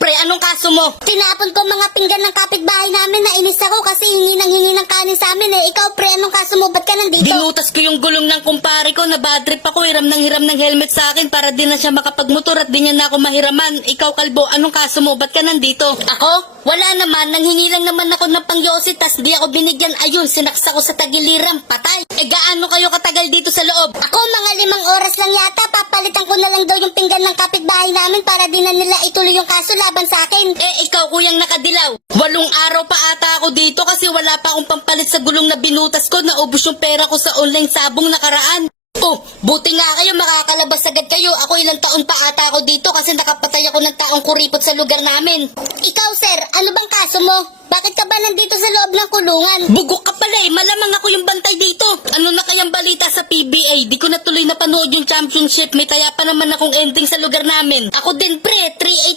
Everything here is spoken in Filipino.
pre, anong kaso mo? Tinapon ko mga pinggan ng kapitbahay namin, nainis ako kasi hingi ng kanin sa amin eh. Ikaw pre, anong kaso mo? Ba't ka nandito? Dinutas ko yung gulong ng kumpare ko, na bad trip ako, hiram ng helmet sa akin para di na siya makapagmotor at di niya na ako mahiraman. Ikaw kalbo, anong kaso mo? Ba't ka nandito? Ako? Wala naman, nanghingi lang naman ako ng pangyosi, tas di ako binigyan. Ayun, sinaksa ko sa tagiliran, patay. E gaano kayo katagal dito sa loob? Ako, mga 5 oras lang yata. Papalitan ko na lang daw yung pinggan ng kapitbahay namin para di na nila ituloy yung kaso laban sa akin. Eh, ikaw kuyang nakadilaw. 8 araw pa ata ako dito kasi wala pa akong pampalit sa gulong na binutas ko. Naubos yung pera ko sa online sabong nakaraan. Oh, buti nga kayo, makakalabas agad kayo. Ako ilang taon pa ata ako dito kasi nakapatay ako ng taong kuripot sa lugar namin. Ikaw sir, ano bang kaso mo? Bakit ka ba nandito sa loob ng kulungan? Bugok ka pala eh, malamang ako yung bantay dito. Ano na kayang balita sa PBA? Di ko na tuloy napanood yung championship. May taya pa naman akong ending sa lugar namin. Ako din pre, 3-8